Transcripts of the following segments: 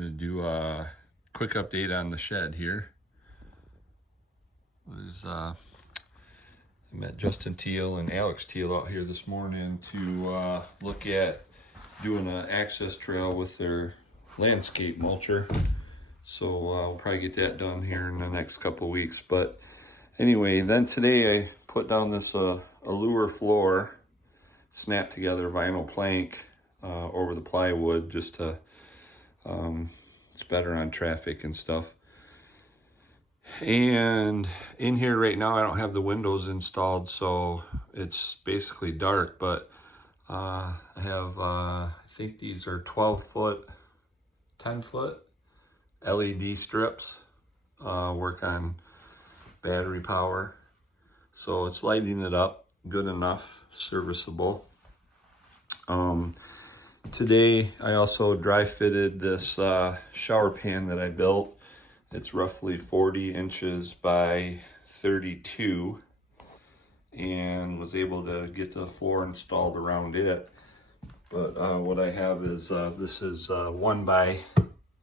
I'm gonna do a quick update on the shed here. I met Justin Thiel and Alex Thiel out here this morning to look at doing an access trail with their landscape mulcher. So we'll probably get that done here in the next couple of weeks. But anyway, then today I put down this allure floor, snap together vinyl plank over the plywood just to it's better on traffic and stuff. And in here right now I don't have the windows installed, so it's basically dark, but I have I think these are 12-foot 10-foot LED strips, work on battery power, so it's lighting it up good enough, serviceable. Today I also dry fitted this shower pan that I built. It's roughly 40 inches by 32 and was able to get the floor installed around it. But what I have is this is 1x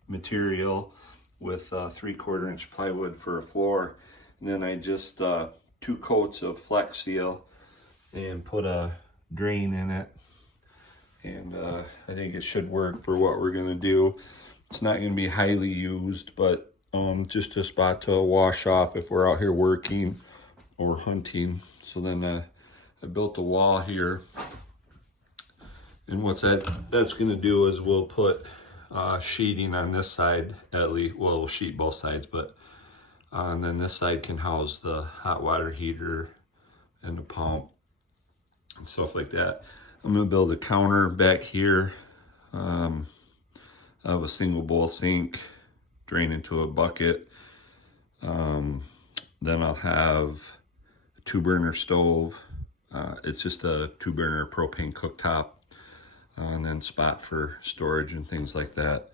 material with 3/4 inch plywood for a floor, and then I just 2 coats of Flex Seal and put a drain in it, and I think it should work for what we're gonna do. It's not gonna be highly used, but just a spot to wash off if we're out here working or hunting. So then I built a wall here, and what's that's gonna do is we'll put sheeting on this side at least. Well, we'll sheet both sides, but and then this side can house the hot water heater and the pump and stuff like that. I'm gonna build a counter back here. I have a single bowl sink, drain into a bucket. Then I'll have a 2-burner stove. It's just a 2-burner propane cooktop, and then spot for storage and things like that.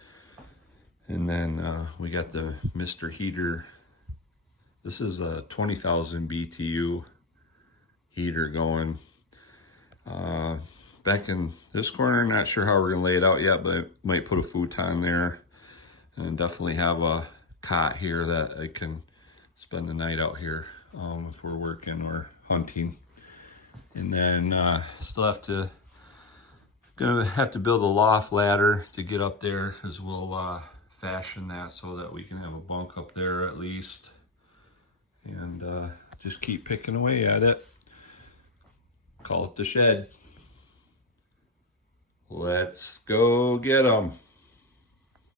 And then we got the Mr. Heater. This is a 20,000 BTU heater going. Back in this corner, not sure how we're gonna lay it out yet, but I might put a futon there, and definitely have a cot here that I can spend the night out here if we're working or hunting. And then gonna have to build a loft ladder to get up there, because we'll fashion that so that we can have a bunk up there at least, and just keep picking away at it. Call it the shed. Let's go get them.